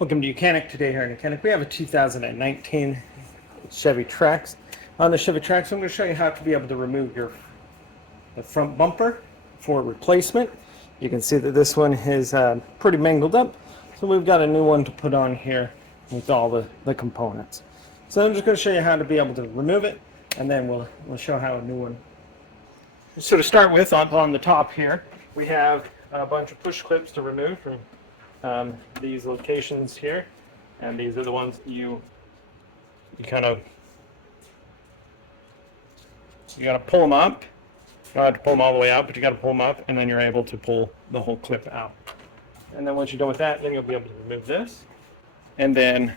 Welcome to Mechanic. Today here in Mechanic, we have a 2019 Chevy Trax. On the Chevy Trax, I'm going to show you how to be able to remove the front bumper for replacement. You can see that this one is pretty mangled up, so we've got a new one to put on here with all the components. So I'm just going to show you how to be able to remove it, and then we'll show how a new one. So to start with, on the top here, we have a bunch of push clips to remove from these locations here, and these are the ones that you gotta pull them up. You don't have to pull them all the way out, but you gotta pull them up, and then you're able to pull the whole clip out. And then once you're done with that, then you'll be able to remove this. And then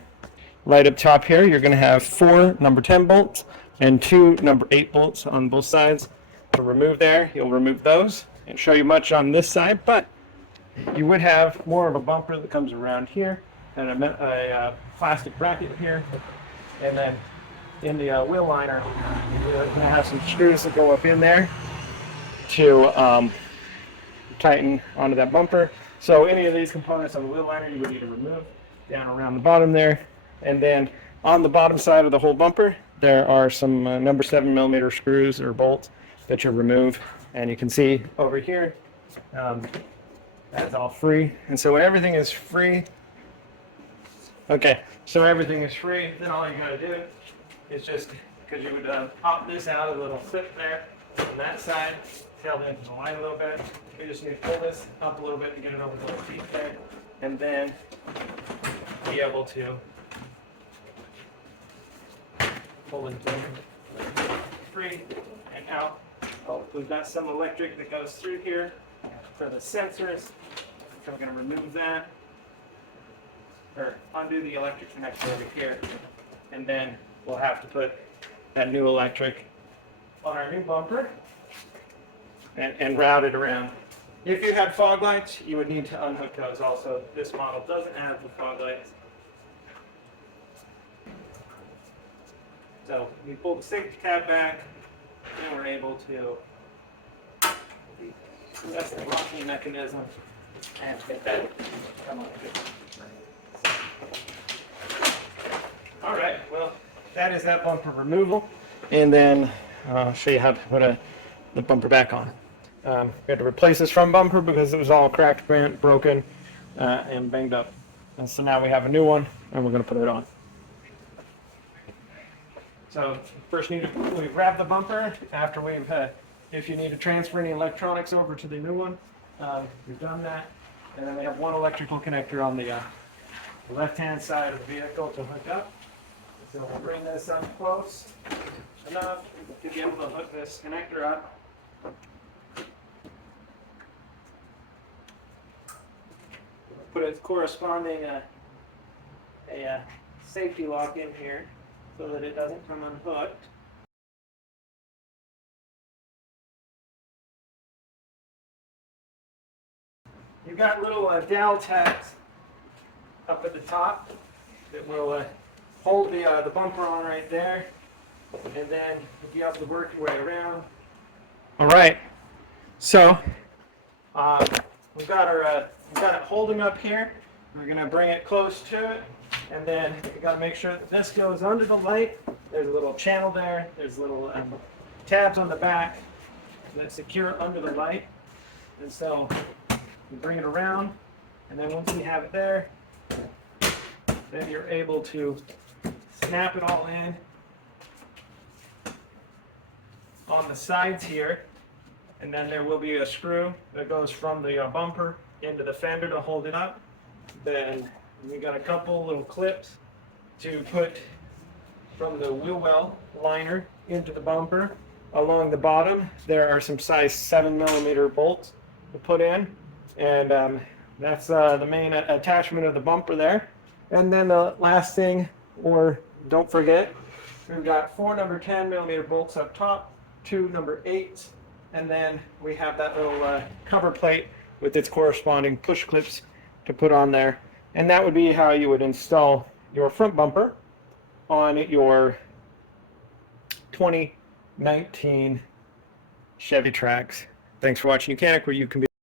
right up top here, you're gonna have 4 number 10 bolts and 2 number 8 bolts on both sides to remove there. You'll remove those and show you much on this side, but you would have more of a bumper that comes around here, and a plastic bracket here, and then in the wheel liner, you're going to have some screws that go up in there to tighten onto that bumper. So any of these components on the wheel liner you would need to remove down around the bottom there. And then on the bottom side of the whole bumper, there are some number 7mm screws or bolts that you'll remove. And you can see over here, that's all free. And so when everything is free, then all you gotta do is just, because you would pop this out of the little clip there on that side, tailed into the line a little bit. You just need to pull this up a little bit and get it over the little teeth there, and then be able to pull it free and out. Oh, we've got some electric that goes through here for the sensors. So we're going to remove that, or undo the electric connector over here, and then we'll have to put that new electric on our new bumper and route it around. If you had fog lights, you would need to unhook those also. This model doesn't have the fog lights. So we pull the safety tab back, and we're able to that's the locking mechanism and get that. All right, well, that is that bumper removal, and then I'll show you how to put the bumper back on. We had to replace this front bumper because it was all cracked, bent, broken, and banged up. And so now we have a new one, and we're going to put it on. So first we grab the bumper after we've, if you need to transfer any electronics over to the new one, we've done that. And then we have one electrical connector on the left-hand side of the vehicle to hook up. So we'll bring this up close enough to be able to hook this connector up. Put a corresponding safety lock in here so that it doesn't come unhooked. You've got little dowel tabs up at the top that will hold the bumper on right there, and then you'll be able to work your way around. All right, so we've got it holding up here. We're going to bring it close to it, and then we got to make sure that this goes under the light. There's a little channel there. There's little tabs on the back that secure under the light, and so you bring it around, and then once you have it there, then you're able to snap it all in on the sides here, and then there will be a screw that goes from the bumper into the fender to hold it up. Then we got a couple little clips to put from the wheel well liner into the bumper. Along the bottom, there are some size 7mm bolts to put in, and that's the main attachment of the bumper there. And then the last thing, or don't forget, we've got 4 number 10mm bolts up top, 2 number 8s, and then we have that little cover plate with its corresponding push clips to put on there. And that would be how you would install your front bumper on your 2019 Chevy Trax. Thanks for watching Mechanic, where you can be